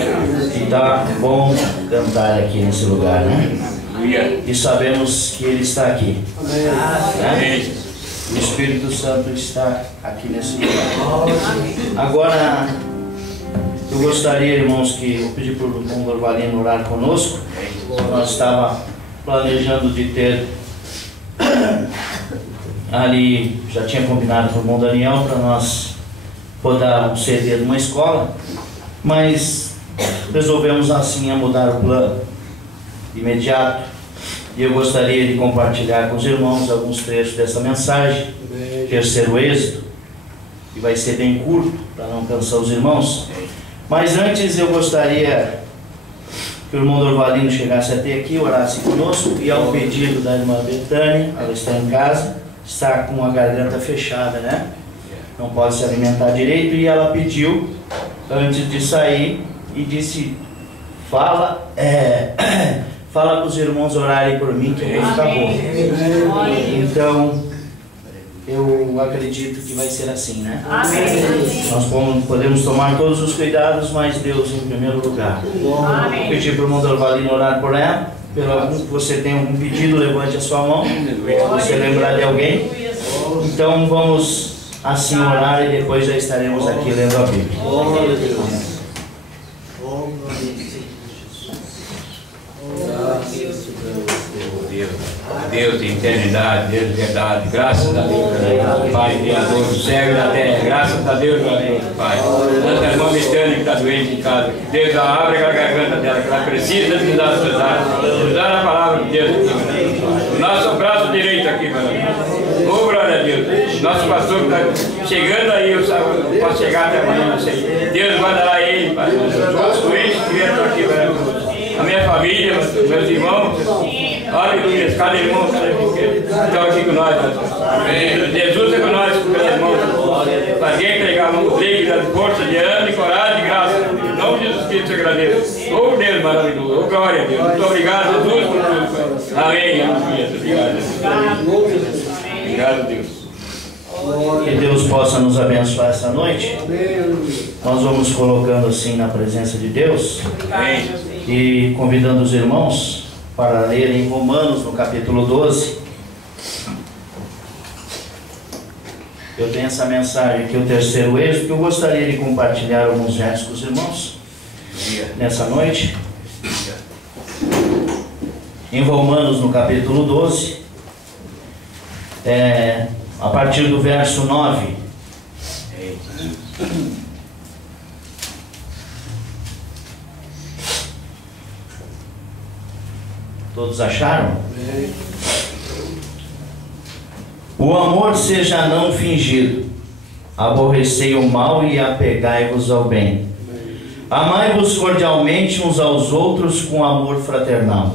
E tá bom cantar aqui nesse lugar, né? E sabemos que Ele está aqui, né? O Espírito Santo está aqui nesse lugar. Agora, eu gostaria, irmãos, que eu pedi para o irmão Dorvalino orar conosco. Nós estávamos planejando de ter ali, já tinha combinado com o irmão Daniel para nós rodar um CD de uma escola, mas resolvemos assim a mudar o plano imediato. E eu gostaria de compartilhar com os irmãos alguns trechos dessa mensagem, terceiro êxodo, que vai ser bem curto, para não cansar os irmãos. Mas antes eu gostaria que o irmão Dorvalino chegasse até aqui, orasse conosco, e ao pedido da irmã Betânia, ela está em casa, está com a garganta fechada, né? Não pode se alimentar direito, e ela pediu, antes de sair, e disse, fala para os irmãos orarem por mim, que vai ficar bom. Então, eu acredito que vai ser assim, né? Nós podemos tomar todos os cuidados, mas Deus em primeiro lugar. Vou pedir para o irmão Dorvalino orar por ela. Você tem algum pedido, levante a sua mão. Se você lembrar de alguém. Então vamos assim orar e depois já estaremos aqui lendo a Bíblia. Deus de eternidade, Deus de verdade, graças a Deus, Pai, Criador do céu e da terra, graças a Deus, Pai. Nossa irmã Betânia que está doente em casa, que Deus abre aquela garganta dela, que ela precisa de dar a sociedade, de dar a palavra de Deus aqui, nosso braço direito aqui, oh, glória a Deus. Nosso pastor está chegando aí, eu posso chegar até amanhã, não sei. Deus vai dar a ele, Pai. Os doentes que vieram aqui, a minha família, meus irmãos. Aleluia, cada irmão, cada irmão que estão aqui com nós. Jesus é com nós, cada irmão. Para alguém entregar a mão do Deus, de força, de ânimo, de coragem, de graça. Em nome de Jesus Cristo, eu agradeço. Oh Deus maravilhoso, oh glória a Deus. Muito obrigado, Jesus, por tudo. Amém. Obrigado, Deus. Que Deus possa nos abençoar esta noite. Nós vamos colocando assim na presença de Deus. E convidando os irmãos para lerem Romanos no capítulo 12. Eu tenho essa mensagem aqui, o terceiro êxodo, que eu gostaria de compartilhar alguns versos com os irmãos nessa noite. Em Romanos no capítulo 12, a partir do verso 9. Todos acharam? O amor seja não fingido. Aborrecei o mal e apegai-vos ao bem. Amai-vos cordialmente uns aos outros com amor fraternal,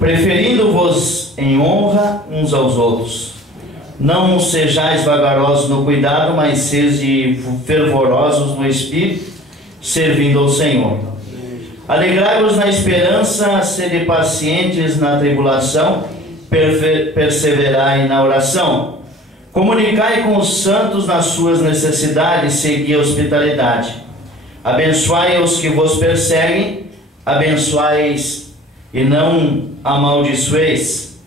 preferindo-vos em honra uns aos outros. Não sejais vagarosos no cuidado, mas sede fervorosos no espírito, servindo ao Senhor. Alegrai-vos na esperança, sede pacientes na tribulação, perseverai na oração. Comunicai com os santos nas suas necessidades, segui a hospitalidade. Abençoai os que vos perseguem, abençoais e não amaldiçoeis.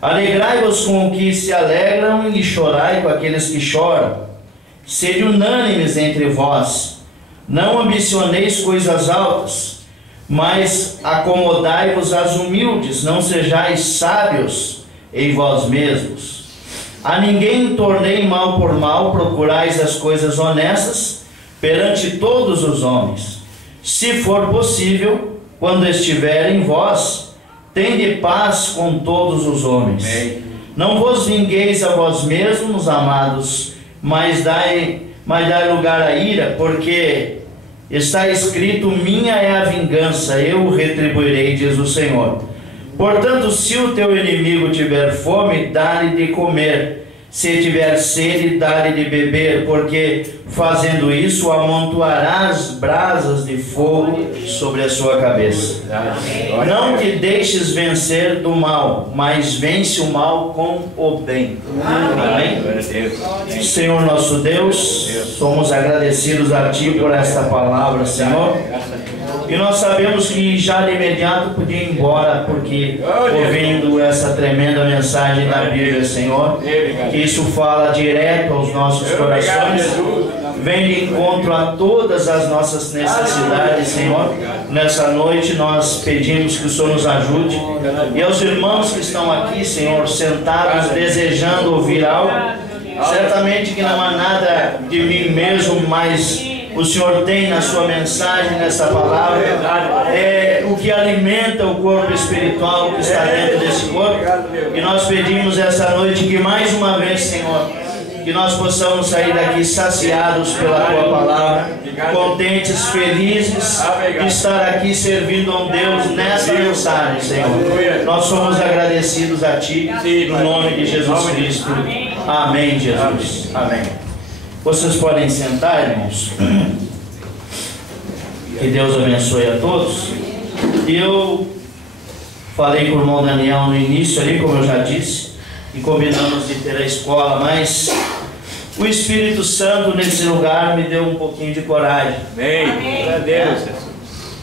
Alegrai-vos com os que se alegram e chorai com aqueles que choram. Sede unânimes entre vós. Não ambicioneis coisas altas, mas acomodai-vos às humildes, não sejais sábios em vós mesmos. A ninguém tornei mal por mal, procurais as coisas honestas perante todos os homens. Se for possível, quando estiver em vós, tende paz com todos os homens. Não vos vingueis a vós mesmos, amados, mas dai lugar à ira, porque está escrito, minha é a vingança, eu o retribuirei, diz o Senhor. Portanto, se o teu inimigo tiver fome, dá-lhe de comer. Se tiver sede, dá-lhe de beber, porque fazendo isso amontoarás brasas de fogo sobre a sua cabeça. Não te deixes vencer do mal, mas vence o mal com o bem. Amém? Senhor nosso Deus, somos agradecidos a Ti por esta palavra, Senhor. E nós sabemos que já de imediato podia ir embora, porque ouvindo essa tremenda mensagem da Bíblia, Senhor, que isso fala direto aos nossos corações, vem de encontro a todas as nossas necessidades, Senhor. Nessa noite nós pedimos que o Senhor nos ajude, e aos irmãos que estão aqui, Senhor, sentados, desejando ouvir algo, certamente que não há nada de mim mesmo, mas o Senhor tem na sua mensagem, nessa palavra, o que alimenta o corpo espiritual que está dentro desse corpo. E nós pedimos essa noite que mais uma vez, Senhor, que nós possamos sair daqui saciados pela Tua palavra, contentes, felizes de estar aqui servindo a um Deus nessa mensagem, Senhor. Nós somos agradecidos a Ti, no nome de Jesus Cristo. Amém, Jesus. Amém. Vocês podem sentar, irmãos. Que Deus abençoe a todos. Eu falei com o irmão Daniel no início ali, como eu já disse, e combinamos de ter a escola, mas o Espírito Santo nesse lugar me deu um pouquinho de coragem. Amém. Glória a Deus.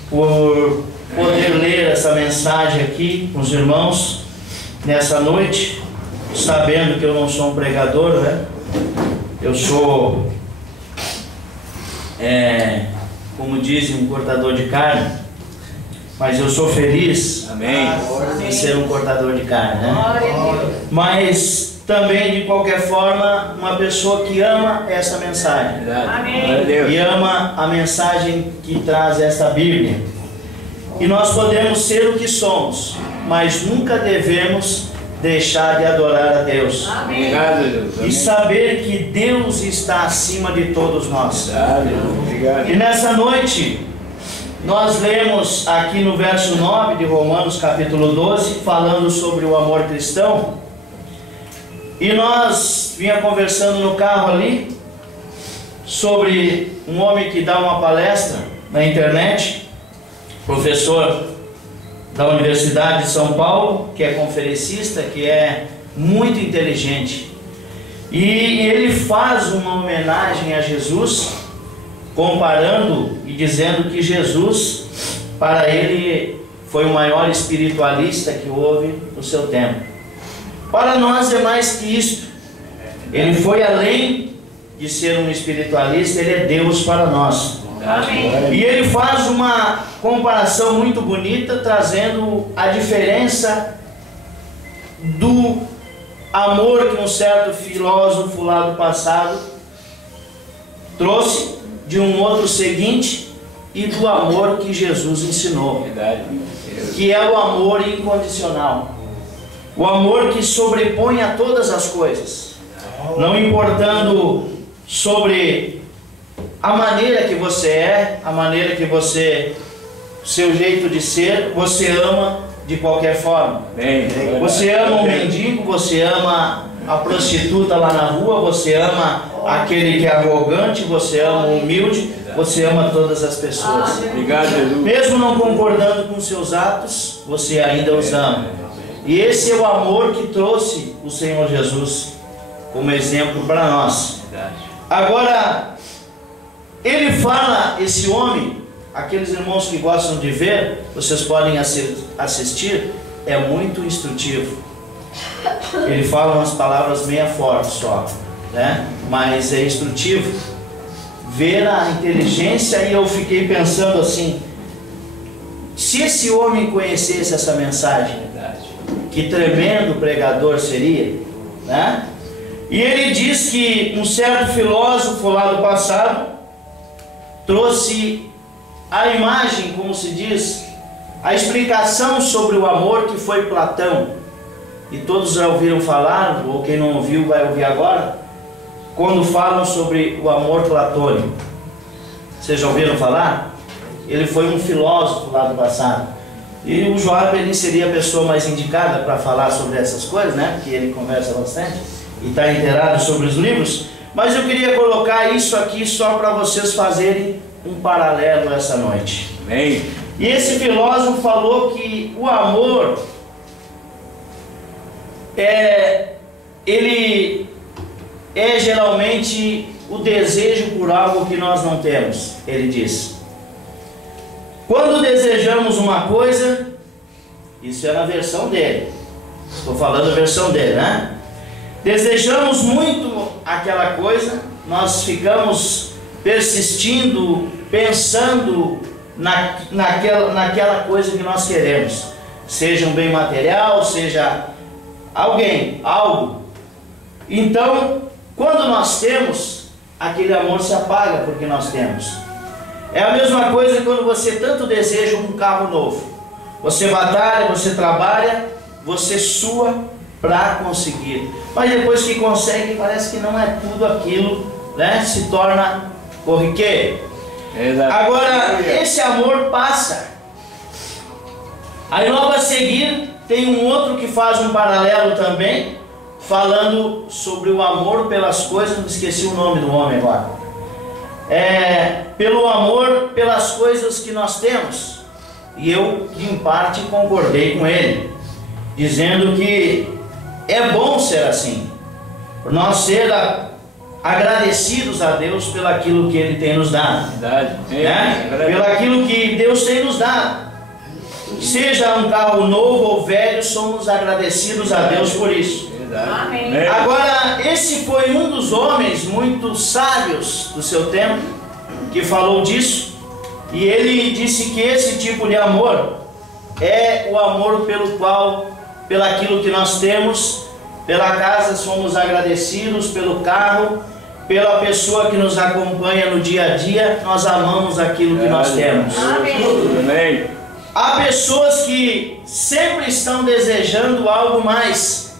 Por poder ler essa mensagem aqui com os irmãos nessa noite, sabendo que eu não sou um pregador, né? Eu sou, como dizem, um cortador de carne, mas eu sou feliz, amém, em ser um cortador de carne, né? Mas também, de qualquer forma, uma pessoa que ama essa mensagem, amém, e ama a mensagem que traz esta Bíblia. E nós podemos ser o que somos, mas nunca devemos deixar de adorar a Deus. Amém. E saber que Deus está acima de todos nós. E nessa noite nós lemos aqui no verso 9 de Romanos capítulo 12, falando sobre o amor cristão. E nós vinha conversando no carro ali sobre um homem que dá uma palestra na internet, professor da Universidade de São Paulo, que é conferencista, que é muito inteligente. E ele faz uma homenagem a Jesus, comparando e dizendo que Jesus, para ele, foi o maior espiritualista que houve no seu tempo. Para nós é mais que isto. Ele foi além de ser um espiritualista, ele é Deus para nós. Amém. E ele faz uma comparação muito bonita, trazendo a diferença do amor que um certo filósofo lá do passado trouxe de um outro seguinte, e do amor que Jesus ensinou, que é o amor incondicional, o amor que sobrepõe a todas as coisas, não importando sobre a maneira que você é, a maneira que você, seu jeito de ser, você ama de qualquer forma. Você ama o mendigo, você ama a prostituta lá na rua, você ama aquele que é arrogante, você ama o humilde, você ama todas as pessoas. Mesmo não concordando com seus atos, você ainda os ama. E esse é o amor que trouxe o Senhor Jesus como exemplo para nós. Agora, ele fala, esse homem, aqueles irmãos que gostam de ver, vocês podem assistir, é muito instrutivo. Ele fala umas palavras meia fortes só, né? Mas é instrutivo ver a inteligência. E eu fiquei pensando assim, se esse homem conhecesse essa mensagem, que tremendo pregador seria, né? E ele diz que um certo filósofo lá do passado trouxe a imagem, como se diz, a explicação sobre o amor, que foi Platão. E todos já ouviram falar, ou quem não ouviu vai ouvir agora, quando falam sobre o amor platônico. Vocês já ouviram falar? Ele foi um filósofo lá do passado. E o Joab, ele seria a pessoa mais indicada para falar sobre essas coisas, né? Porque ele conversa bastante. e está inteirado sobre os livros, mas eu queria colocar isso aqui só para vocês fazerem um paralelo essa noite. Amém. E esse filósofo falou que o amor ele é geralmente o desejo por algo que nós não temos. Ele diz: quando desejamos uma coisa, isso é na versão dele, estou falando a versão dele, né? Desejamos muito aquela coisa, nós ficamos persistindo, pensando naquela coisa que nós queremos, seja um bem material, seja alguém, algo. Então, quando nós temos, aquele amor se apaga porque nós temos. É a mesma coisa quando você tanto deseja um carro novo. Você batalha, você trabalha, você sua para conseguir. Mas depois que consegue, parece que não é tudo aquilo, né? Se torna corriqueiro. Agora, esse amor passa. Aí logo a seguir tem um outro que faz um paralelo também, falando sobre o amor pelas coisas. Não esqueci o nome do homem agora. Pelo amor pelas coisas que nós temos. E eu, em parte, concordei com ele, dizendo que é bom ser assim, por nós ser agradecidos a Deus pelo aquilo que Ele tem nos dado, né? Pelo aquilo que Deus tem nos dado. Seja um carro novo ou velho, somos agradecidos a Deus por isso. Amém. Agora, esse foi um dos homens muito sábios do seu tempo que falou disso, e ele disse que esse tipo de amor é o amor pelo aquilo que nós temos, pela casa somos agradecidos, pelo carro, pela pessoa que nos acompanha no dia a dia, nós amamos aquilo que nós temos. Amém. Há pessoas que sempre estão desejando algo mais,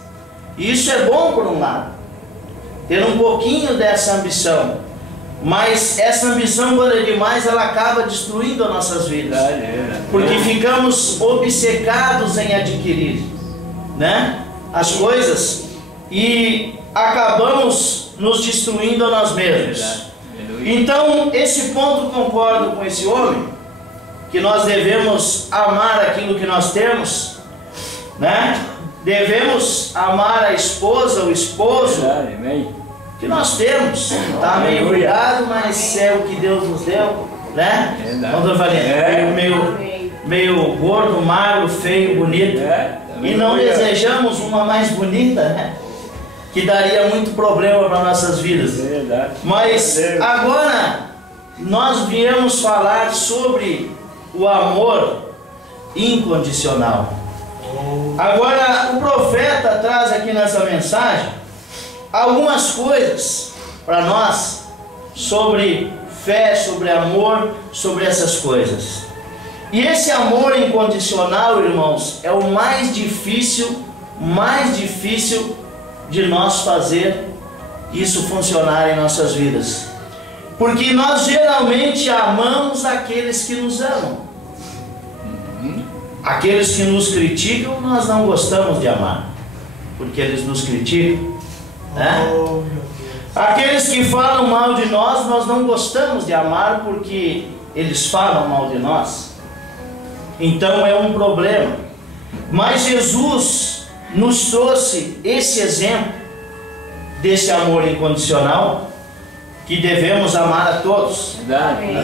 e isso é bom por um lado, ter um pouquinho dessa ambição. Mas essa ambição, quando é demais, ela acaba destruindo as nossas vidas, porque ficamos obcecados em adquirir, né, as coisas e acabamos nos destruindo a nós mesmos. Então, esse ponto concordo com esse homem, que nós devemos amar aquilo que nós temos, né? Devemos amar a esposa, o esposo que nós temos. Está meio cuidado, mas é o que Deus nos deu, né? Quando eu falei, meio gordo, magro, feio, bonito, e não desejamos uma mais bonita, né? Que daria muito problema para nossas vidas. Mas agora nós viemos falar sobre o amor incondicional. Agora o profeta traz aqui nessa mensagem algumas coisas para nós sobre fé, sobre amor, sobre essas coisas. E esse amor incondicional, irmãos, é o mais difícil de nós fazer isso funcionar em nossas vidas. Porque nós geralmente amamos aqueles que nos amam. Aqueles que nos criticam, nós não gostamos de amar, porque eles nos criticam, né? Aqueles que falam mal de nós, nós não gostamos de amar, porque eles falam mal de nós. Então é um problema. Mas Jesus nos trouxe esse exemplo desse amor incondicional, que devemos amar a todos.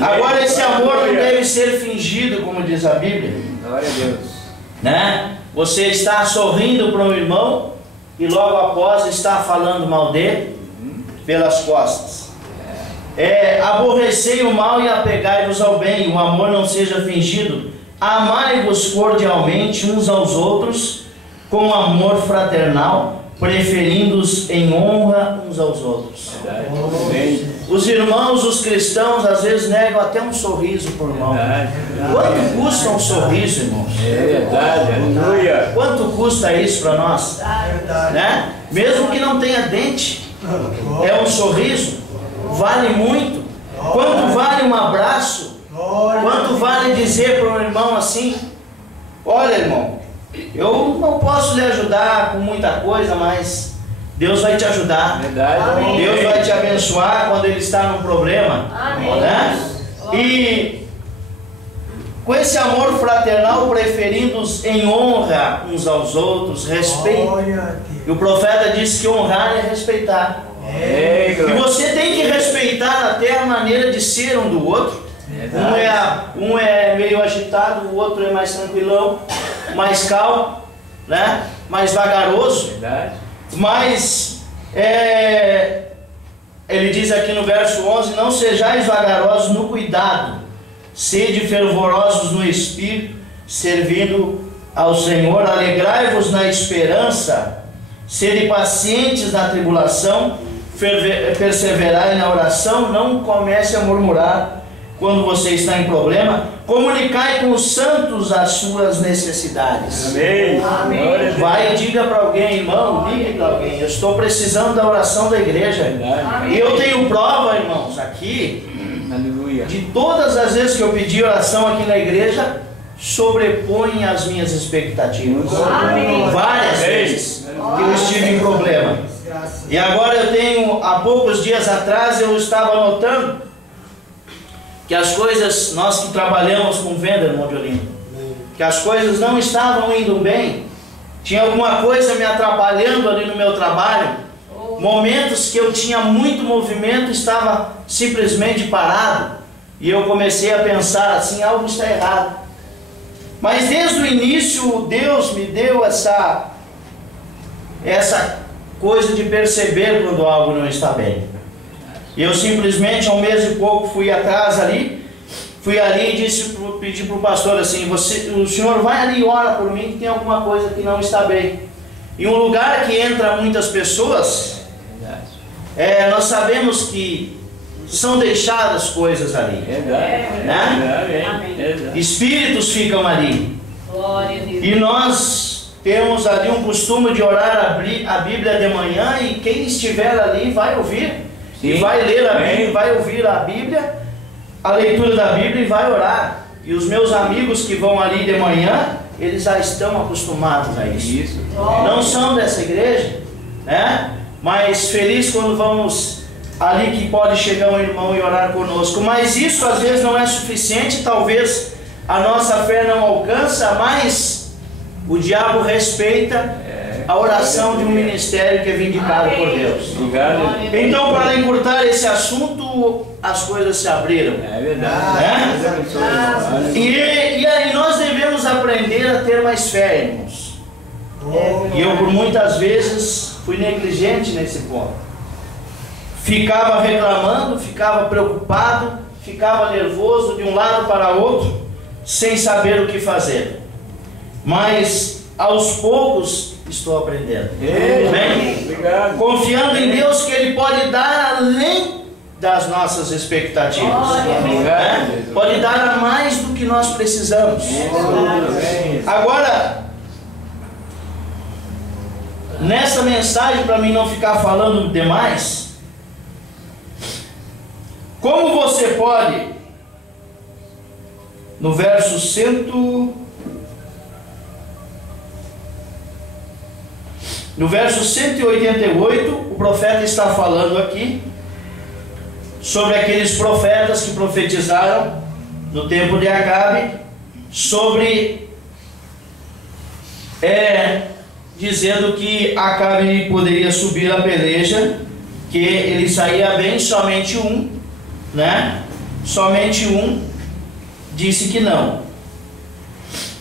Agora, esse amor não deve ser fingido, como diz a Bíblia. Glória a Deus. Né? Você está sorrindo para um irmão e logo após está falando mal dele pelas costas. Aborrecei o mal e apegai-vos ao bem. O amor não seja fingido. Amai-vos cordialmente uns aos outros com amor fraternal, preferindo-os em honra uns aos outros. Os irmãos, os cristãos, às vezes negam até um sorriso por irmão. Quanto custa um sorriso, irmãos? Aleluia. Quanto custa isso para nós? Né? Mesmo que não tenha dente, é um sorriso, vale muito. Quanto vale um abraço? Quanto vale dizer para um irmão assim: olha, irmão, eu não posso lhe ajudar com muita coisa, mas Deus vai te ajudar. Verdade. Deus vai te abençoar quando Ele está num problema. Né? E com esse amor fraternal, preferindo-os em honra uns aos outros, respeito. E o profeta disse que honrar é respeitar. E você tem que respeitar até a maneira de ser um do outro. Um é meio agitado, o outro é mais tranquilão, mais calmo, né? Mais vagaroso. Mas ele diz aqui no verso 11: não sejais vagarosos no cuidado, sede fervorosos no espírito, servindo ao Senhor, alegrai-vos na esperança, sede pacientes na tribulação, perseverai na oração, não comece a murmurar quando você está em problema, comunicai com os santos as suas necessidades. Amém. Amém. Vai e diga para alguém, irmão, ligue para alguém, eu estou precisando da oração da igreja. E eu tenho prova, irmãos, aqui, Aleluia. de todas as vezes que eu pedi oração aqui na igreja, sobrepõe as minhas expectativas. Amém. Várias vezes que eu estive em problema. E agora eu tenho, há poucos dias atrás, eu estava notando que as coisas, nós que trabalhamos com venda, irmão de Olinda, que as coisas não estavam indo bem, tinha alguma coisa me atrapalhando ali no meu trabalho, momentos que eu tinha muito movimento, estava simplesmente parado, e eu comecei a pensar assim, algo está errado. Mas desde o início, Deus me deu essa coisa de perceber quando algo não está bem. E eu simplesmente, há um mês e pouco, fui atrás ali, e pedi para o pastor assim, o senhor vai ali e ora por mim que tem alguma coisa que não está bem. Em um lugar que entra muitas pessoas, nós sabemos que são deixadas coisas ali. Né? Espíritos ficam ali. E nós temos ali um costume de orar a Bíblia de manhã, e quem estiver ali vai ouvir. E vai ler a Bíblia, vai ouvir a Bíblia, a leitura da Bíblia, e vai orar. E os meus amigos que vão ali de manhã, eles já estão acostumados a isso. Não são dessa igreja, né? Mas feliz quando vamos ali, que pode chegar um irmão e orar conosco. Mas isso às vezes não é suficiente, talvez a nossa fé não alcança, mas o diabo respeita a oração de um ministério que é vindicado por Deus. Então, para encurtar esse assunto, as coisas se abriram. É verdade. Né? E aí nós devemos aprender a ter mais fé, irmãos. E eu, por muitas vezes, fui negligente nesse ponto. Ficava reclamando, ficava preocupado, ficava nervoso de um lado para outro, sem saber o que fazer. Mas, aos poucos, estou aprendendo. Amém? Confiando em Deus que Ele pode dar além das nossas expectativas. Pode dar a mais do que nós precisamos. Agora, nessa mensagem, para mim não ficar falando demais, como você pode, no verso 188, o profeta está falando aqui sobre aqueles profetas que profetizaram no tempo de Acabe, sobre dizendo que Acabe poderia subir a peleja, que ele saía bem, somente um, né? Somente um disse que não.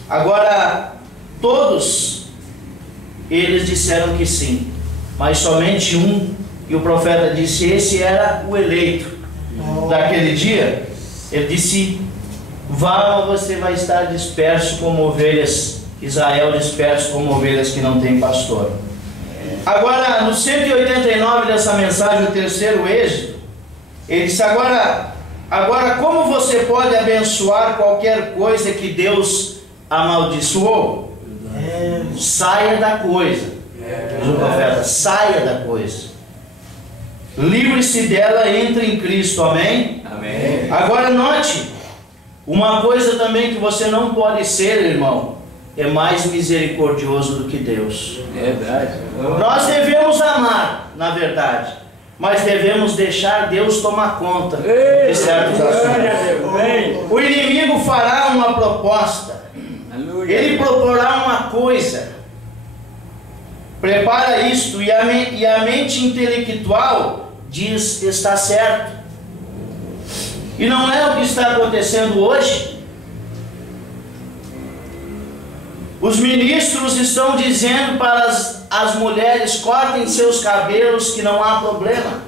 Agora, todos eles disseram que sim, mas somente um, e o profeta disse, esse era o eleito daquele dia. Ele disse, vá, você vai estar disperso como ovelhas, Israel disperso como ovelhas que não tem pastor. Agora, no 189 dessa mensagem, o terceiro êxodo, ele disse, agora como você pode abençoar qualquer coisa que Deus amaldiçoou? Saia da coisa. Diz o profeta, saia da coisa. Livre-se dela, entre em Cristo. Amém? Amém. Agora note, uma coisa também que você não pode ser, irmão, é mais misericordioso do que Deus. Verdade. Nós devemos amar, na verdade, mas devemos deixar Deus tomar conta de certos assuntos. O inimigo fará uma proposta, ele proporá uma coisa, prepara isto, e a mente intelectual diz: está certo. E não é o que está acontecendo hoje. Os ministros estão dizendo para as mulheres: cortem seus cabelos, que não há problema.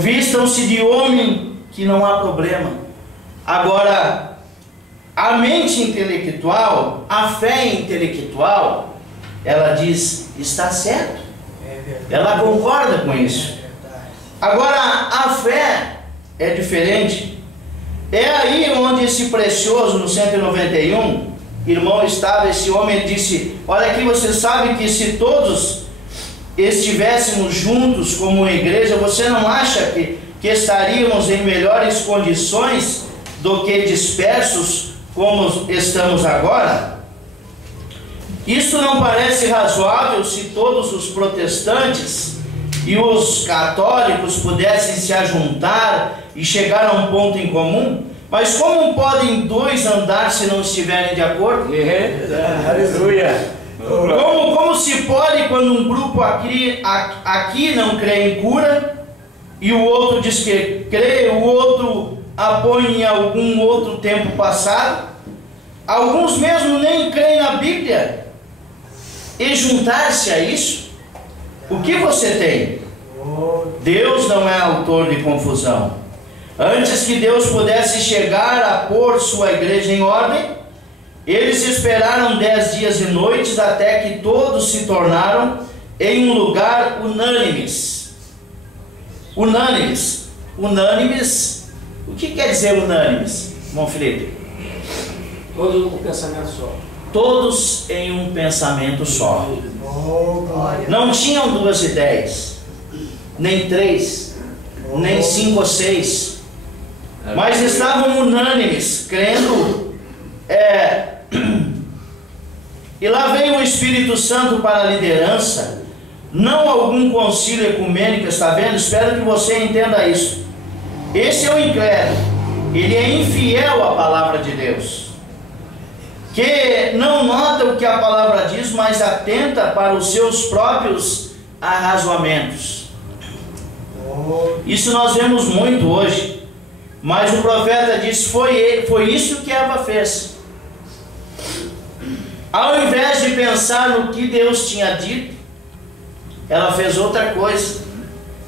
Vistam-se de homem, que não há problema. Agora, a mente intelectual, a fé intelectual, ela diz: está certo. Ela concorda com isso. Agora, a fé é diferente. É aí onde esse precioso, no 191, irmão, estava esse homem. Ele disse: olha aqui, você sabe que se todos estivéssemos juntos como igreja, você não acha que estaríamos em melhores condições do que dispersos como estamos agora? Isso não parece razoável se todos os protestantes e os católicos pudessem se ajuntar e chegar a um ponto em comum? Mas como podem dois andar se não estiverem de acordo? Aleluia! Como se pode quando um grupo aqui não crê em cura, e o outro diz que crê, o outro apoia em algum outro tempo passado, alguns mesmo nem creem na Bíblia, e juntar-se a isso? O que você tem? Deus não é autor de confusão. Antes que Deus pudesse chegar a pôr sua igreja em ordem, eles esperaram 10 dias e noites até que todos se tornaram em um lugar unânimes. Unânimes. Unânimes. O que quer dizer unânimes, irmão Felipe? Todos um pensamento só. Todos em um pensamento só. Não tinham 2 ideias, nem 3, nem 5 ou 6, mas estavam unânimes, crendo. E lá veio o Espírito Santo para a liderança, não algum concílio ecumênico, está vendo? Espero que você entenda isso. Esse é o incrédulo, ele é infiel à palavra de Deus, que não nota o que a palavra diz, mas atenta para os seus próprios arrazoamentos. Isso nós vemos muito hoje. Mas o profeta diz: foi isso que Eva fez. Ao invés de pensar no que Deus tinha dito, ela fez outra coisa.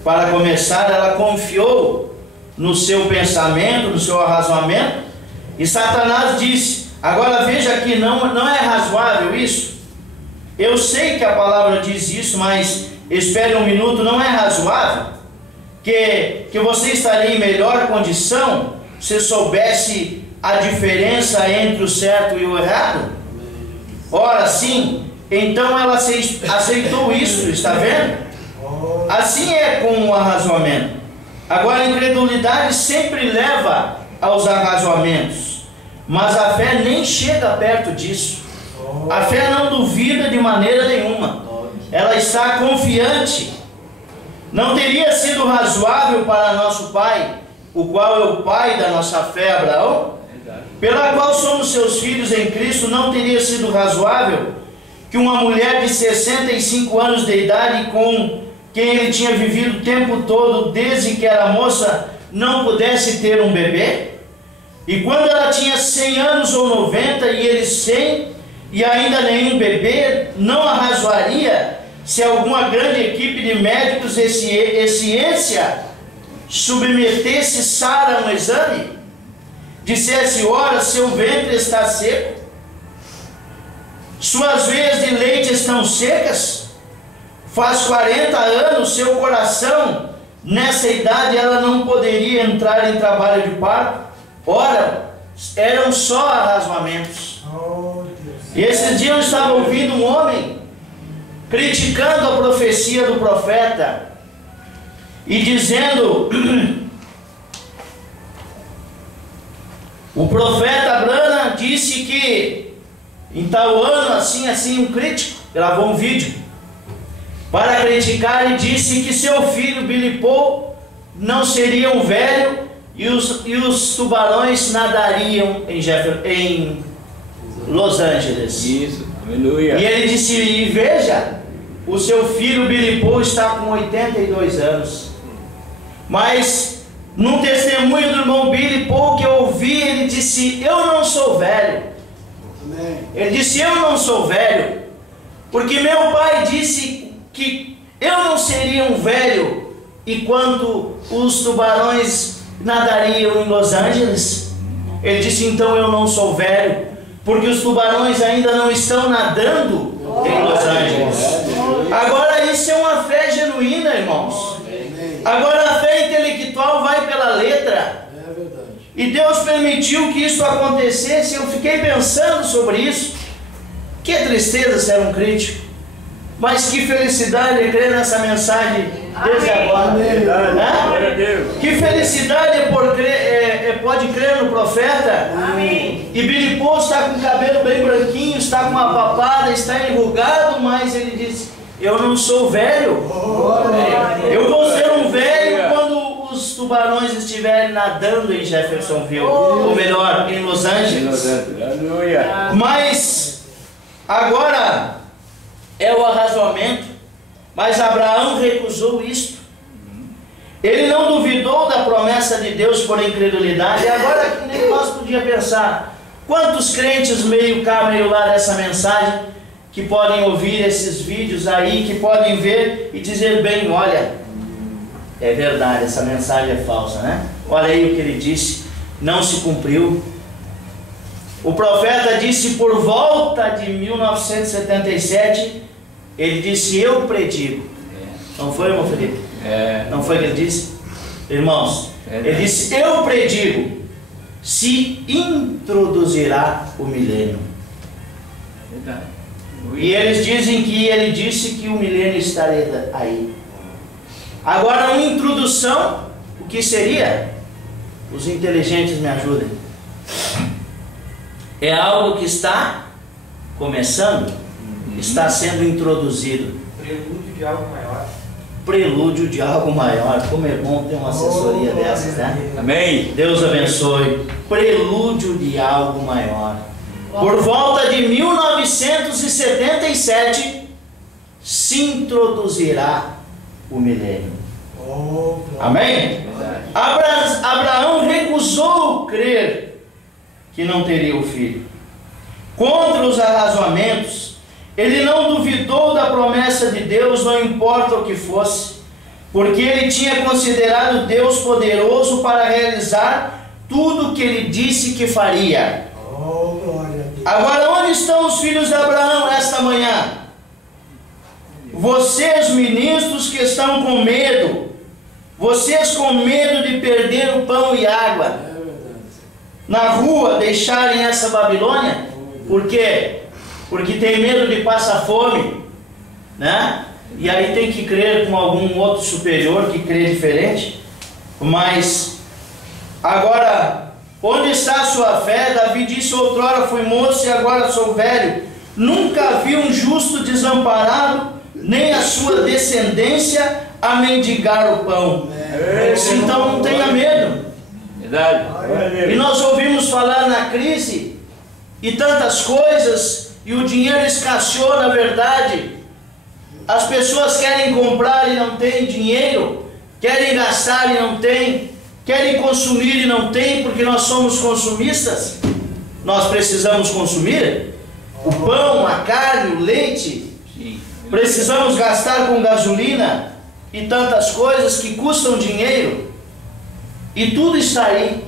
Para começar, ela confiou no seu pensamento, no seu arrazoamento, e Satanás disse: agora veja que não é razoável isso. Eu sei que a palavra diz isso, mas espere um minuto, não é razoável que você estaria em melhor condição se soubesse a diferença entre o certo e o errado? Ora sim, então ela aceitou isso, está vendo? Assim é com o arrazoamento. Agora, a incredulidade sempre leva aos arrazoamentos, mas a fé nem chega perto disso. A fé não duvida de maneira nenhuma, ela está confiante. Não teria sido razoável para nosso pai, o qual é o pai da nossa fé, Abraão, pela qual somos seus filhos em Cristo, não teria sido razoável que uma mulher de 65 anos de idade, com quem ele tinha vivido o tempo todo, desde que era moça, não pudesse ter um bebê? E quando ela tinha 100 anos ou 90, e ele 100, e ainda nenhum bebê, não arrazoaria se alguma grande equipe de médicos e ciência submetesse Sara a um exame? Dissesse: ora, seu ventre está seco, suas veias de leite estão secas, faz 40 anos, seu coração, nessa idade, ela não poderia entrar em trabalho de parto? Ora, eram só arrazoamentos. E esses dias eu estava ouvindo um homem criticando a profecia do profeta e dizendo: o profeta Branham disse que em tal ano, assim, um crítico gravou um vídeo para criticar e disse que seu filho Billy Paul não seria um velho e os tubarões nadariam em Los Angeles. Isso, aleluia. E ele disse, e veja, o seu filho Billy Paul está com 82 anos. Mas, num testemunho do irmão Billy Paul que eu ouvi, ele disse, eu não sou velho. Ele disse, eu não sou velho, porque meu pai disse que eu não seria um velho enquanto os tubarões nadariam em Los Angeles. Ele disse, então eu não sou velho, porque os tubarões ainda não estão nadando em Los Angeles. Agora isso é uma fé genuína, irmãos. Agora a fé intelectual vai pela letra. E Deus permitiu que isso acontecesse. Eu fiquei pensando sobre isso. Que tristeza ser um crítico, mas que felicidade é crer nessa mensagem desde agora. Que felicidade pode crer no profeta. Amém. E Billy Paul está com o cabelo bem branquinho, está com uma papada, está enrugado, mas ele diz, eu não sou velho. Eu vou ser um velho quando os tubarões estiverem nadando em Jeffersonville, ou melhor, em Los Angeles. Mas agora é o arrazoamento, mas Abraão recusou isto. Ele não duvidou da promessa de Deus por incredulidade. E agora que nem nós podíamos pensar, quantos crentes meio cá, meio lá dessa mensagem, que podem ouvir esses vídeos aí, que podem ver e dizer bem, olha, é verdade, essa mensagem é falsa, né? Olha aí o que ele disse, não se cumpriu. O profeta disse por volta de 1977, ele disse, eu predigo. Não foi, irmão Felipe? Não foi o que ele disse? Irmãos, ele disse, eu predigo, se introduzirá o milênio. E eles dizem que ele disse que o milênio estaria aí. Agora, uma introdução, o que seria? Os inteligentes me ajudem. É algo que está começando, está sendo introduzido. Prelúdio de algo maior. Prelúdio de algo maior. Como é bom ter uma assessoria dessas, né? Amém. Deus abençoe. Prelúdio de algo maior. Por volta de 1977 se introduzirá o milênio. Amém? Abraão recusou crer que não teria o filho. Contra os arrazoamentos, ele não duvidou da promessa de Deus, não importa o que fosse, porque ele tinha considerado Deus poderoso para realizar tudo o que ele disse que faria. Agora, onde estão os filhos de Abraão esta manhã? Vocês, ministros que estão com medo, vocês com medo de perder o pão e água na rua, deixarem essa Babilônia. Por quê? Porque tem medo de passar fome, né? E aí tem que crer com algum outro superior que crê diferente. Mas agora, onde está a sua fé? Davi disse, outrora fui moço e agora sou velho. Nunca vi um justo desamparado, nem a sua descendência a mendigar o pão. Então não tenha medo. Verdade. E nós ouvimos falar na crise e tantas coisas, e o dinheiro escasseou, na verdade. As pessoas querem comprar e não têm dinheiro, querem gastar e não têm, querem consumir e não têm, porque nós somos consumistas. Nós precisamos consumir o pão, a carne, o leite. Precisamos gastar com gasolina e tantas coisas que custam dinheiro. E tudo está aí.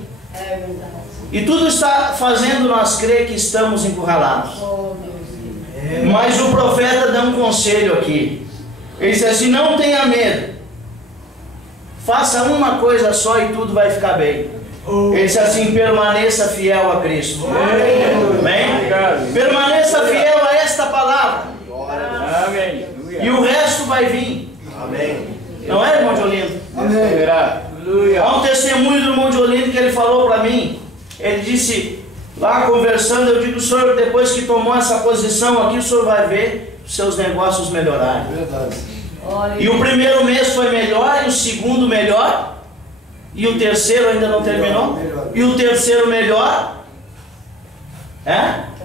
E tudo está fazendo nós crer que estamos encurralados. Mas o profeta dá um conselho aqui. Ele diz assim, não tenha medo. Faça uma coisa só e tudo vai ficar bem. Ele diz assim, permaneça fiel a Cristo. Amém? Permaneça fiel a esta palavra. Amém. E o resto vai vir. Amém. Não é, irmão de Olinda? Aleluia. Há um testemunho do irmão de Olinda que ele falou para mim. Ele disse, Lá conversando, eu digo: senhor, depois que tomou essa posição aqui, o senhor vai ver os seus negócios melhorarem. Verdade. E o primeiro mês foi melhor, e o segundo melhor, e o terceiro ainda não terminou, e o terceiro melhor.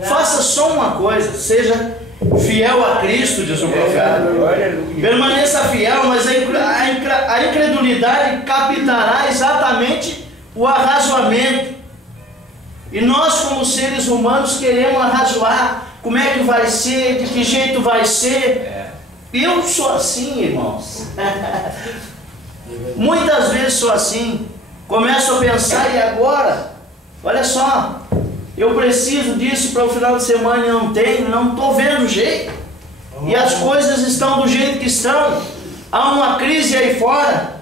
Faça só uma coisa: seja fiel a Cristo, diz o profeta. Permaneça fiel, mas a incredulidade captará exatamente o arrazoamento. E nós, como seres humanos, queremos arrazoar. Como é que vai ser? De que jeito vai ser? Eu sou assim, irmãos. Muitas vezes sou assim. Começo a pensar: e agora? Olha só, eu preciso disso para o final de semana e não tenho, não estou vendo jeito. E as coisas estão do jeito que estão. Há uma crise aí fora.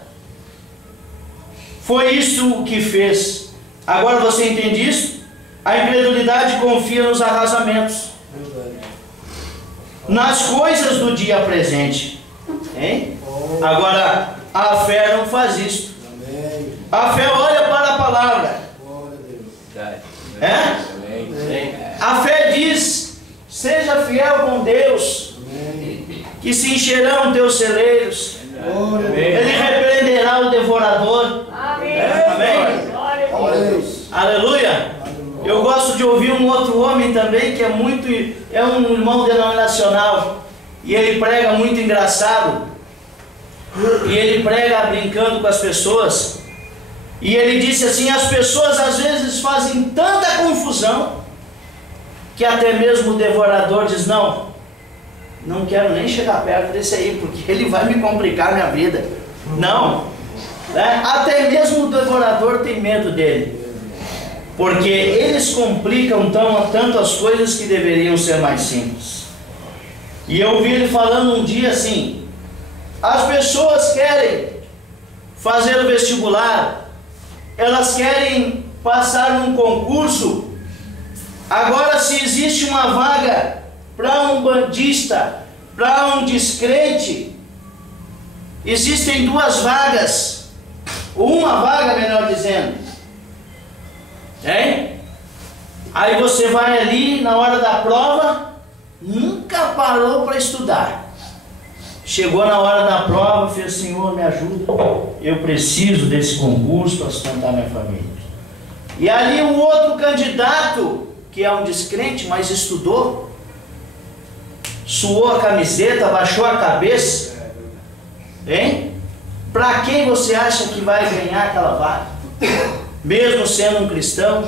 Foi isso o que fez. Agora você entende isso? A incredulidade confia nos arrasamentos, nas coisas do dia presente. Agora, a fé não faz isso. A fé olha para a palavra. A fé diz: seja fiel com Deus, que se encherão teus celeiros. Ele repreenderá o devorador. Amém. Aleluia. Eu gosto de ouvir um outro homem também, que é um irmão denominacional, e ele prega muito engraçado, e ele prega brincando com as pessoas, e ele disse assim: as pessoas às vezes fazem tanta confusão, que até mesmo o devorador diz: não quero nem chegar perto desse aí, porque ele vai me complicar a minha vida. Não, até mesmo o devorador tem medo dele, porque eles complicam tanto as coisas que deveriam ser mais simples. E eu ouvi ele falando um dia assim: as pessoas querem fazer o vestibular, elas querem passar num concurso. Agora, se existe uma vaga para um bandista, para um descrente, existem duas vagas, uma vaga, melhor dizendo. Aí você vai ali na hora da prova, nunca parou para estudar. Chegou na hora da prova, fez: Senhor, me ajuda, eu preciso desse concurso para sustentar minha família. E ali o outro candidato, que é um descrente, mas estudou, suou a camiseta, baixou a cabeça. Para quem você acha que vai ganhar aquela vaga? Mesmo sendo um cristão?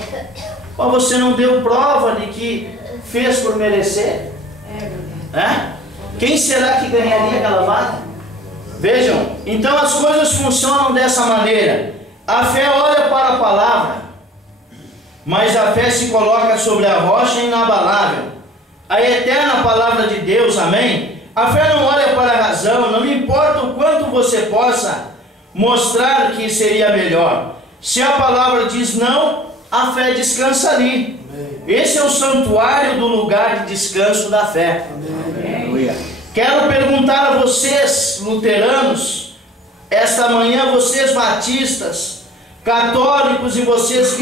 Ou você não deu prova de que fez por merecer? Quem será que ganharia aquela vaga? Vejam, então as coisas funcionam dessa maneira. A fé olha para a palavra, mas a fé se coloca sobre a rocha inabalável, a eterna palavra de Deus. Amém? A fé não olha para a razão, não importa o quanto você possa mostrar que seria melhor. Se a palavra diz não, a fé descansa ali. Esse é o santuário do lugar de descanso da fé. Quero perguntar a vocês, luteranos, esta manhã, vocês batistas, católicos, e vocês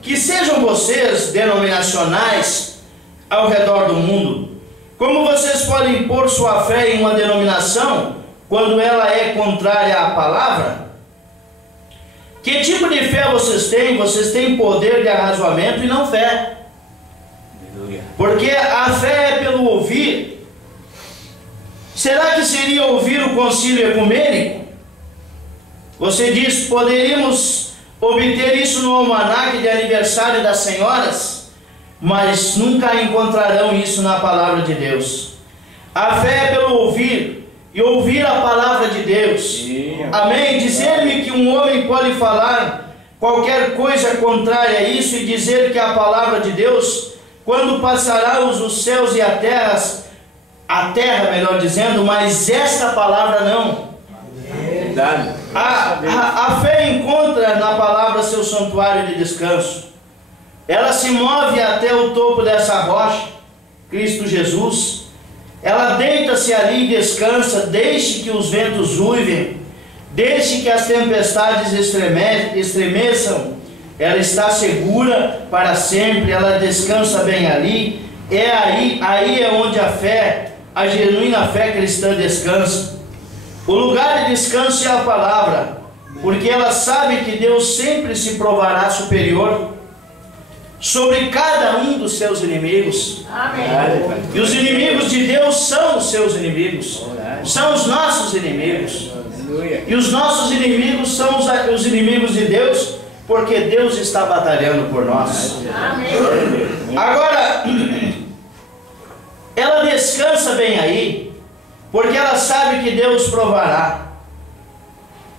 que sejam vocês denominacionais ao redor do mundo, como vocês podem pôr sua fé em uma denominação quando ela é contrária à palavra? Que tipo de fé vocês têm? Vocês têm poder de arrazoamento e não fé. Porque a fé é pelo ouvir. Será que seria ouvir o concílio ecumênico? Você diz: poderíamos obter isso no almanaque de aniversário das senhoras, mas nunca encontrarão isso na palavra de Deus. A fé é pelo ouvir, e ouvir a palavra de Deus. Amém? Dizer-me que um homem pode falar qualquer coisa contrária a isso e dizer que a palavra de Deus, quando passará os céus e a terra, melhor dizendo, mas esta palavra não. A fé encontra na palavra seu santuário de descanso. Ela se move até o topo dessa rocha, Cristo Jesus. Ela deita-se ali e descansa, deixe que os ventos uivem, deixe que as tempestades estremeçam, ela está segura para sempre, ela descansa bem ali. Aí é onde a genuína fé cristã descansa. O lugar de descanso é a palavra, porque ela sabe que Deus sempre se provará superior sobre cada um dos seus inimigos. Amém. E os inimigos de Deus são os seus inimigos, são os nossos inimigos. E os nossos inimigos são os inimigos de Deus, porque Deus está batalhando por nós. Amém. Agora, ela descansa bem aí, porque ela sabe que Deus provará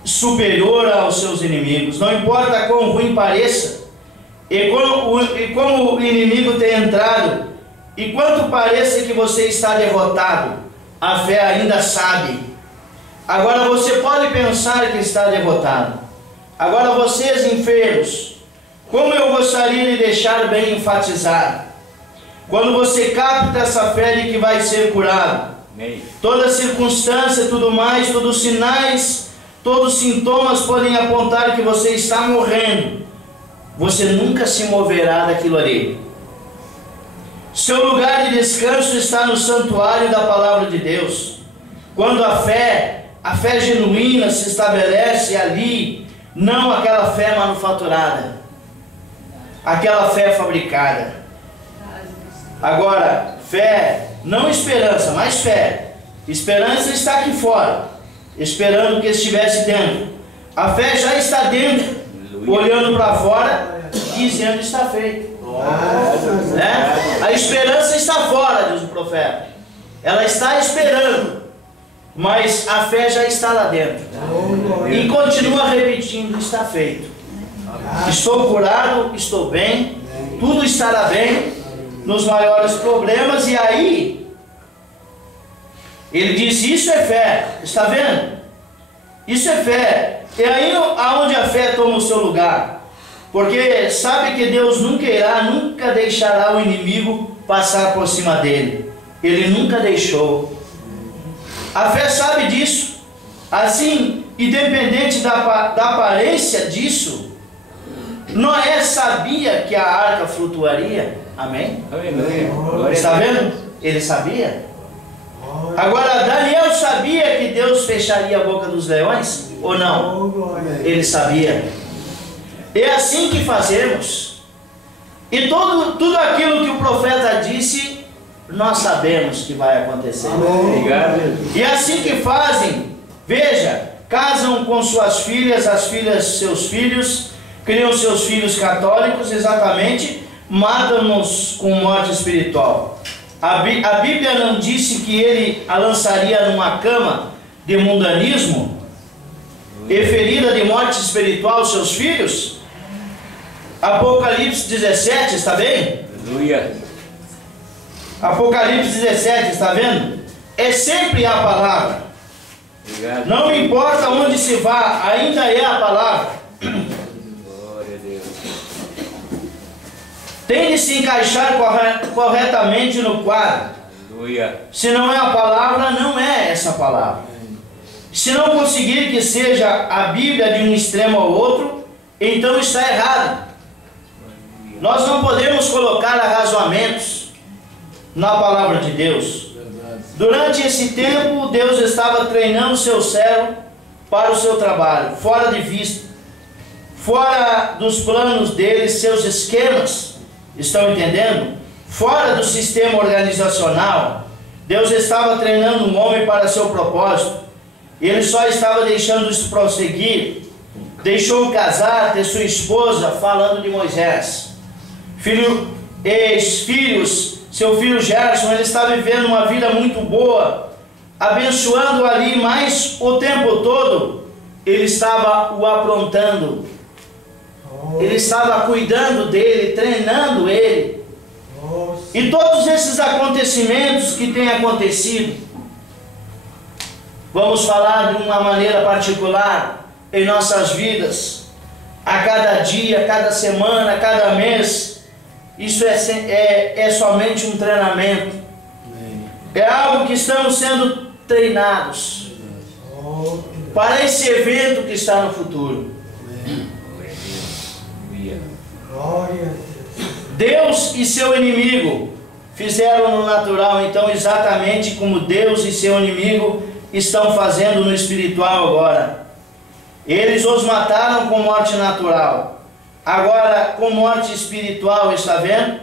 superior aos seus inimigos. Não importa quão ruim pareça, e como o inimigo tem entrado, e quanto pareça que você está derrotado, a fé ainda sabe. Agora você pode pensar que está derrotado. Agora vocês enfermos, como eu gostaria de deixar bem enfatizado, quando você capta essa fé de que vai ser curado, toda circunstância, tudo mais, todos os sinais, todos os sintomas podem apontar que você está morrendo, você nunca se moverá daquilo ali. Seu lugar de descanso está no santuário da palavra de Deus. Quando a fé genuína se estabelece ali, não aquela fé manufaturada, aquela fé fabricada. Agora, fé, não esperança, mas fé. Esperança está aqui fora, esperando que estivesse dentro. A fé já está dentro, olhando para fora, dizendo está feito. Né? A esperança está fora, diz o profeta. Ela está esperando, mas a fé já está lá dentro. E continua repetindo, está feito. Estou curado, estou bem, tudo estará bem nos maiores problemas. E aí ele diz, isso é fé, está vendo? Isso é fé. É aí aonde a fé toma o seu lugar, porque sabe que Deus nunca deixará o inimigo passar por cima dele. Ele nunca deixou. A fé sabe disso. Assim, independente da aparência disso, Noé sabia que a arca flutuaria. Amém? Está vendo? Ele sabia. Agora, Daniel sabia que Deus fecharia a boca dos leões? Ou não? Ele sabia. É assim que fazemos. E tudo aquilo que o profeta disse, nós sabemos que vai acontecer. E assim que fazem, veja, casam com suas filhas, as filhas seus filhos, criam seus filhos católicos, exatamente, matam-nos com morte espiritual. A Bíblia não disse que ele a lançaria numa cama de mundanismo e ferida de morte espiritual seus filhos? Apocalipse 17, está bem? Aleluia. Apocalipse 17, está vendo? É sempre a palavra. Obrigado. Não importa onde se vá, ainda é a palavra. Glória a Deus. Tem de se encaixar corretamente no quadro. Aleluia. Se não é a palavra, não é essa palavra. Se não conseguir que seja a Bíblia de um extremo ao outro, então está errado. Nós não podemos colocar arrazoamentos na palavra de Deus. Durante esse tempo, Deus estava treinando seu servo para o seu trabalho, fora de vista, fora dos planos dele, seus esquemas. Estão entendendo? Fora do sistema organizacional, Deus estava treinando um homem para seu propósito. Ele só estava deixando isso prosseguir. Deixou casar, ter sua esposa, falando de Moisés. Filhos, seu filho Gerson, ele está vivendo uma vida muito boa, abençoando ali, mas o tempo todo ele estava o aprontando. Ele estava cuidando dele, treinando ele. E todos esses acontecimentos que têm acontecido, vamos falar de uma maneira particular em nossas vidas, a cada dia, cada semana, cada mês. Isso é somente um treinamento. É algo que estamos sendo treinados para esse evento que está no futuro. Deus e seu inimigo fizeram no natural, então, exatamente como Deus e seu inimigo estão fazendo no espiritual agora. Eles os mataram com morte natural. Agora, com morte espiritual, está vendo?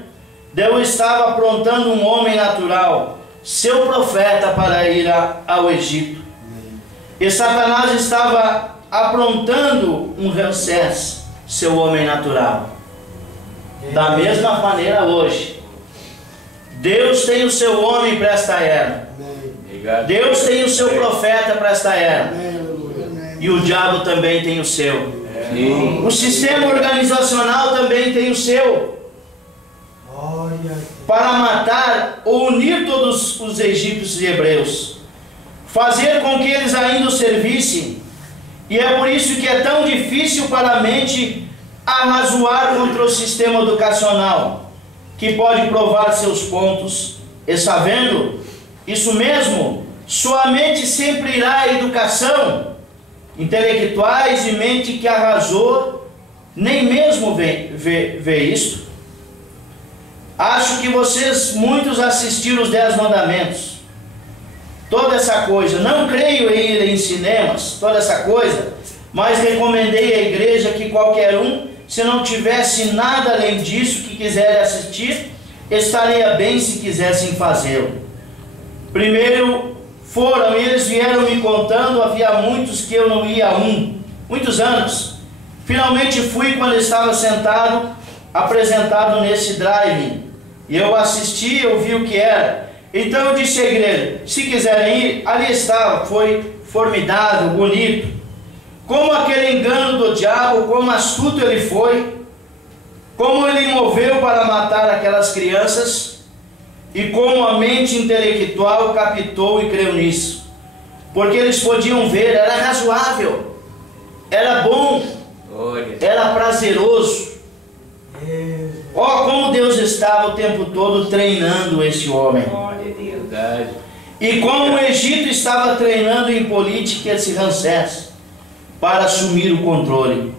Deus estava aprontando um homem natural, seu profeta, para ir ao Egito. E Satanás estava aprontando um Ramsés, seu homem natural. Da mesma maneira hoje, Deus tem o seu homem para esta era. Deus tem o seu profeta para esta era. E o diabo também tem o seu. O sistema organizacional também tem o seu. Para matar ou unir todos os egípcios e hebreus, fazer com que eles ainda o servissem. E é por isso que é tão difícil para a mente arrazoar contra o sistema educacional, que pode provar seus pontos. Está vendo? Isso mesmo, sua mente sempre irá à educação. Intelectuais e mente que arrasou, nem mesmo vê isto. Acho que vocês, muitos assistiram os 10 mandamentos. Toda essa coisa, não creio em ir em cinemas, toda essa coisa, mas recomendei à igreja que qualquer um, se não tivesse nada além disso que quiser assistir, estaria bem se quisessem fazê-lo. Primeiro foram, e eles vieram me contando, havia muitos que eu não ia a muitos anos. Finalmente fui quando estava sentado, apresentado nesse drive-in, e eu assisti, eu vi o que era. Então eu disse à igreja, se quiserem ir, ali estava, foi formidável, bonito. Como aquele engano do diabo, como astuto ele foi, como ele moveu para matar aquelas crianças, e como a mente intelectual captou e creu nisso. Porque eles podiam ver, era razoável, era bom, era prazeroso. Ó, como Deus estava o tempo todo treinando esse homem. E como o Egito estava treinando em política esse Ramsés, para assumir o controle.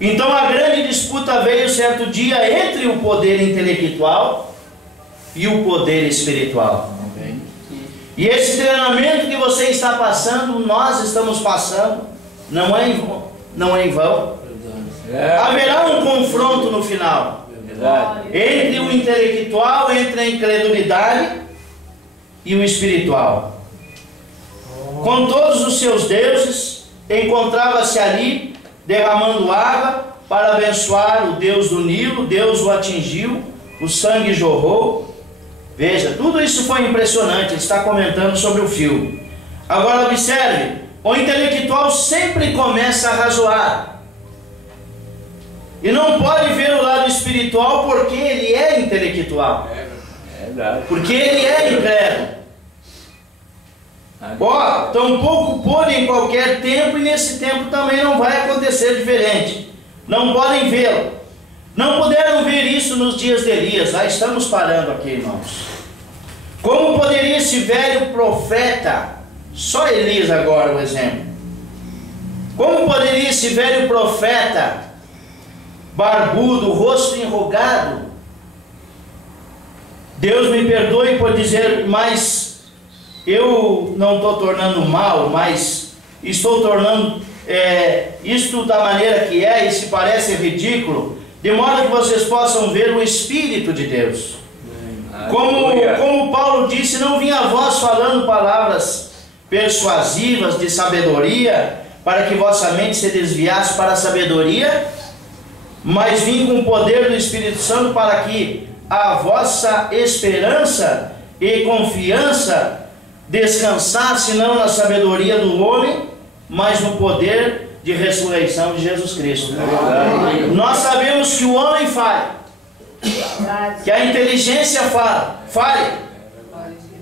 Então a grande disputa veio certo dia entre o poder intelectual e o poder espiritual. E esse treinamento que você está passando, nós estamos passando, não é em vão. Haverá um confronto no final entre o intelectual, entre a incredulidade e o espiritual. Com todos os seus deuses, encontrava-se ali derramando água para abençoar o Deus do Nilo. Deus o atingiu, o sangue jorrou. Veja, tudo isso foi impressionante. Ele está comentando sobre o fio. Agora observe, o intelectual sempre começa a razoar e não pode ver o lado espiritual, porque ele é intelectual, porque ele é incrédulo. Ó, tampouco pôde em qualquer tempo, e nesse tempo também não vai acontecer diferente. Não podem vê-lo. Não puderam ver isso nos dias de Elias. Já estamos parando aqui, irmãos. Como poderia esse velho profeta, só Elias agora o exemplo, como poderia esse velho profeta, barbudo, rosto enrugado, Deus me perdoe por dizer, mas eu não estou tornando mal, mas estou tornando isto da maneira que é, e se parece ridículo, de modo que vocês possam ver o Espírito de Deus. Como Paulo disse, não vinha a vós falando palavras persuasivas de sabedoria, para que vossa mente se desviasse para a sabedoria, mas vim com o poder do Espírito Santo, para que a vossa esperança e confiança descansasse não na sabedoria do homem, mas no poder de ressurreição de Jesus Cristo. Nós sabemos que o homem falha, que a inteligência falha,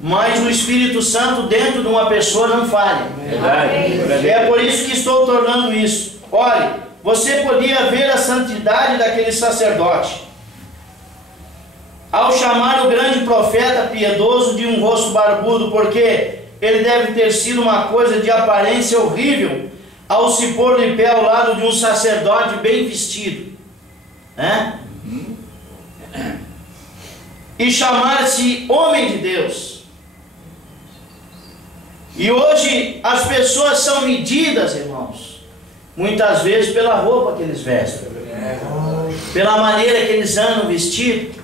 mas o Espírito Santo dentro de uma pessoa não falha. É por isso que estou tornando isso. Olhe, você podia ver a santidade daquele sacerdote ao chamar o grande profeta piedoso de um rosto barbudo, porque ele deve ter sido uma coisa de aparência horrível ao se pôr de pé ao lado de um sacerdote bem vestido, né? e chamar-se homem de Deus. E hoje as pessoas são medidas, irmãos, muitas vezes pela roupa que eles vestem, pela maneira que eles andam vestidos,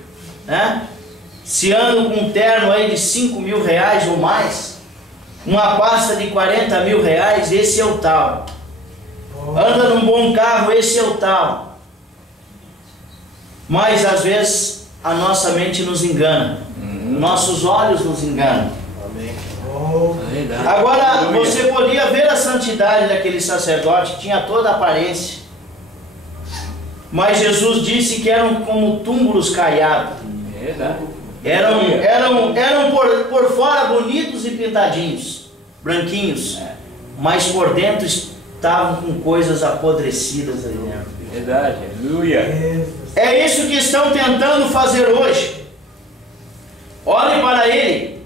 né? Se andam com um terno aí de 5 mil reais ou mais, uma pasta de 40 mil reais, esse é o tal. Anda num bom carro, esse é o tal. Mas às vezes a nossa mente nos engana, nossos olhos nos enganam. Agora você podia ver a santidade daquele sacerdote, tinha toda a aparência, mas Jesus disse que eram como túmulos caiados. Eram por fora bonitos e pintadinhos, branquinhos, mas por dentro estavam com coisas apodrecidas ali dentro. Verdade, aleluia. É isso que estão tentando fazer hoje. Olhe para ele.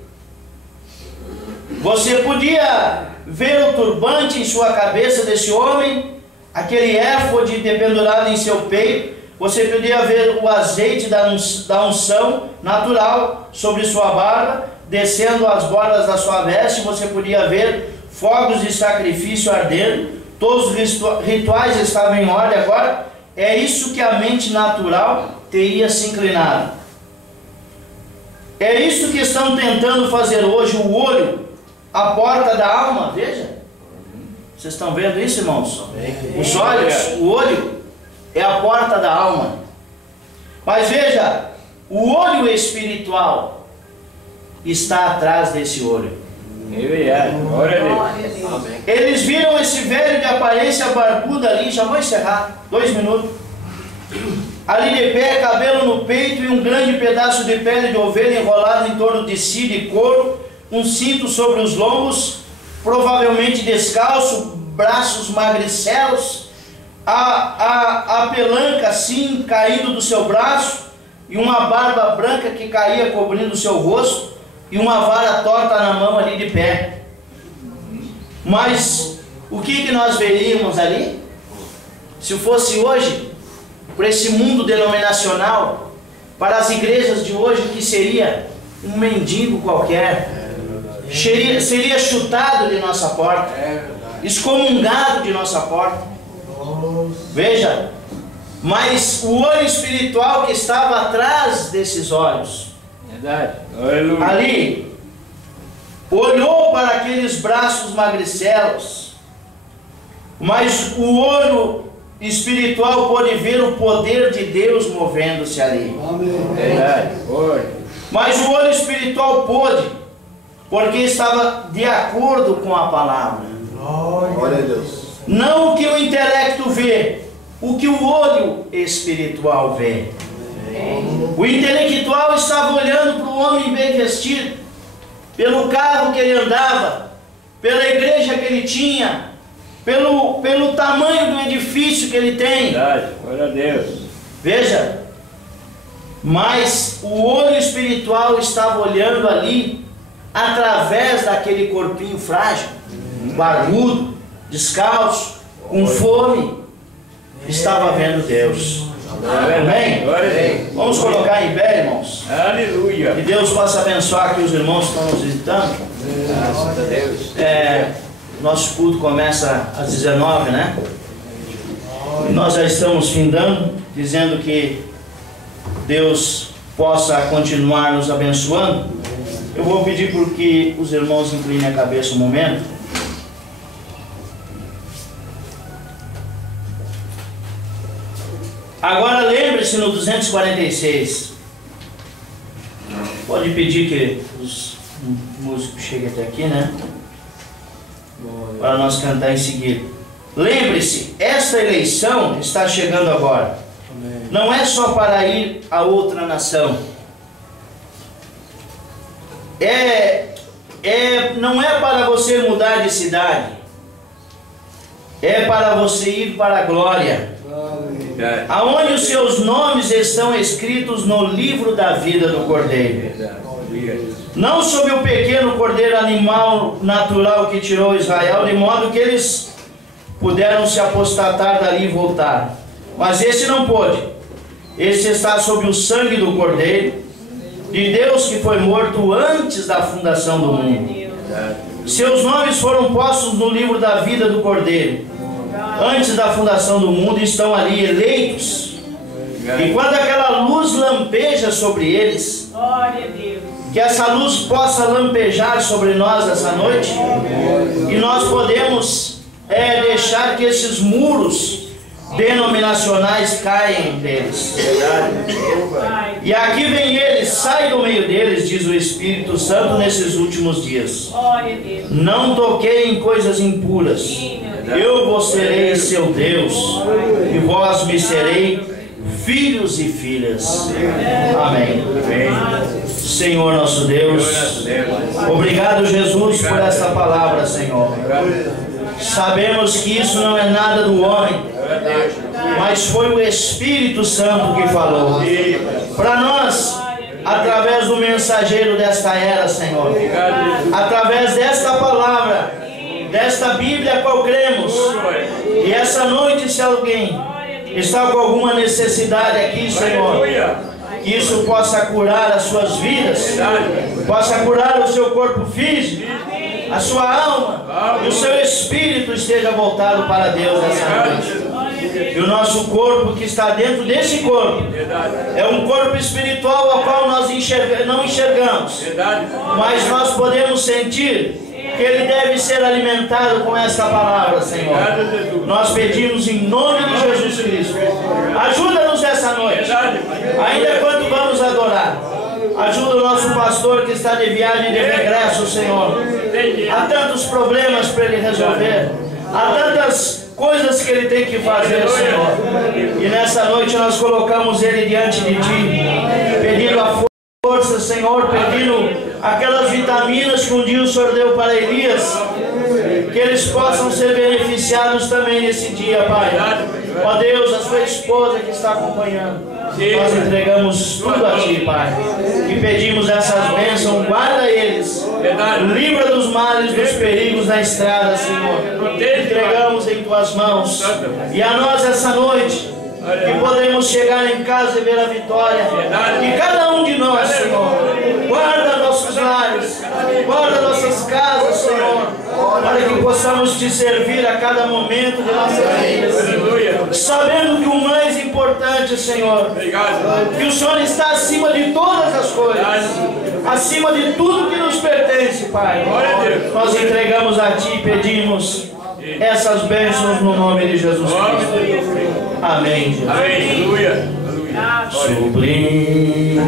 Você podia ver o turbante em sua cabeça desse homem, aquele éfode pendurado em seu peito. Você podia ver o azeite da unção natural sobre sua barba, descendo as bordas da sua veste. Você podia ver fogos de sacrifício ardendo. Todos os rituais estavam em ordem. Agora, é isso que a mente natural teria se inclinado. É isso que estão tentando fazer hoje. O olho, a porta da alma, veja. Vocês estão vendo isso, irmãos? Os olhos, o olho é a porta da alma. Mas veja, o olho espiritual está atrás desse olho. Eles viram esse velho de aparência barbuda ali, já vou encerrar, 2 minutos. Ali de pé, cabelo no peito e um grande pedaço de pele de ovelha enrolado em torno de si de couro, um cinto sobre os lombos, provavelmente descalço, braços magricelos, a pelanca assim caindo do seu braço, e uma barba branca que caía cobrindo o seu rosto, e uma vara torta na mão ali de pé. Mas o que nós veríamos ali? Se fosse hoje, para esse mundo denominacional, para as igrejas de hoje, o que seria? Um mendigo qualquer. Seria chutado de nossa porta, excomungado de nossa porta. Veja, mas o olho espiritual que estava atrás desses olhos, ali, olhou para aqueles braços magricelos, mas o olho espiritual pôde ver o poder de Deus movendo-se ali. Mas o olho espiritual pôde, porque estava de acordo com a palavra. Glória a Deus. Não o que o intelecto vê, o que o olho espiritual vê. O intelectual estava olhando para o homem bem vestido, pelo carro que ele andava, pela igreja que ele tinha, pelo tamanho do edifício que ele tem. Glória a Deus. Veja, mas o olho espiritual estava olhando ali, através daquele corpinho frágil, barbudo, descalço, com fome, estava vendo Deus. Amém? Vamos colocar em pé, irmãos. Aleluia. Que Deus possa abençoar aqui os irmãos que estão nos visitando. Graças a Deus. Nosso culto começa às 19, né? E nós já estamos findando, dizendo que Deus possa continuar nos abençoando. Eu vou pedir por que os irmãos inclinem a cabeça um momento. Agora lembre-se no 246. Pode pedir que os músicos cheguem até aqui, né? Para nós cantar em seguida. Lembre-se, esta eleição está chegando agora. Não é só para ir a outra nação. Não é para você mudar de cidade. É para você ir para a glória. Aonde os seus nomes estão escritos no livro da vida do Cordeiro. Não sob o pequeno cordeiro animal natural que tirou Israel, de modo que eles puderam se apostatar dali e voltar. Mas esse não pôde. Esse está sob o sangue do Cordeiro, de Deus que foi morto antes da fundação do mundo. Seus nomes foram postos no livro da vida do Cordeiro. Antes da fundação do mundo estão ali eleitos. E quando aquela luz lampeja sobre eles, que essa luz possa lampejar sobre nós essa noite, e nós podemos deixar que esses muros denominacionais caiam deles. E aqui vem eles, sai do meio deles, diz o Espírito Santo nesses últimos dias. Não toquei em coisas impuras. Eu vos serei seu Deus, e vós me serei filhos e filhas. Amém. Senhor nosso Deus, obrigado, Jesus, por esta palavra, Senhor. Sabemos que isso não é nada do homem, mas foi o Espírito Santo que falou para nós, através do mensageiro desta era, Senhor, através desta palavra, desta Bíblia a qual cremos. E essa noite, se alguém está com alguma necessidade aqui, Senhor, que isso possa curar as suas vidas, possa curar o seu corpo físico, a sua alma, e o seu espírito esteja voltado para Deus essa noite. E o nosso corpo que está dentro desse corpo é um corpo espiritual ao qual nós não enxergamos, mas nós podemos sentir que ele deve ser alimentado com esta palavra, Senhor. Nós pedimos em nome de Jesus Cristo, ajuda-nos essa noite, ainda quando vamos adorar. Ajuda o nosso pastor que está de viagem de regresso, Senhor. Há tantos problemas para ele resolver, há tantas coisas que ele tem que fazer, Senhor. E nessa noite nós colocamos ele diante de Ti, pedindo a força, Senhor, pedindo aquelas vitaminas que um dia o Senhor deu para Elias, que eles possam ser beneficiados também nesse dia, Pai. Ó Deus, a sua esposa que está acompanhando, nós entregamos tudo a Ti, Pai, e pedimos essas bênçãos, guarda eles, livra dos males, dos perigos na estrada, Senhor. Entregamos em Tuas mãos, e a nós essa noite, que podemos chegar em casa e ver a vitória de cada um de nós, Senhor. Guarda nossos lares, guarda nossas casas, Senhor, para que possamos Te servir a cada momento de nossas vidas, sabendo que o mais importante, Senhor, que o Senhor está acima de todas as coisas, acima de tudo que nos pertence, Pai. Nós entregamos a Ti e pedimos essas bênçãos no nome de Jesus Cristo. Amém, Jesus. Aleluia. Sublime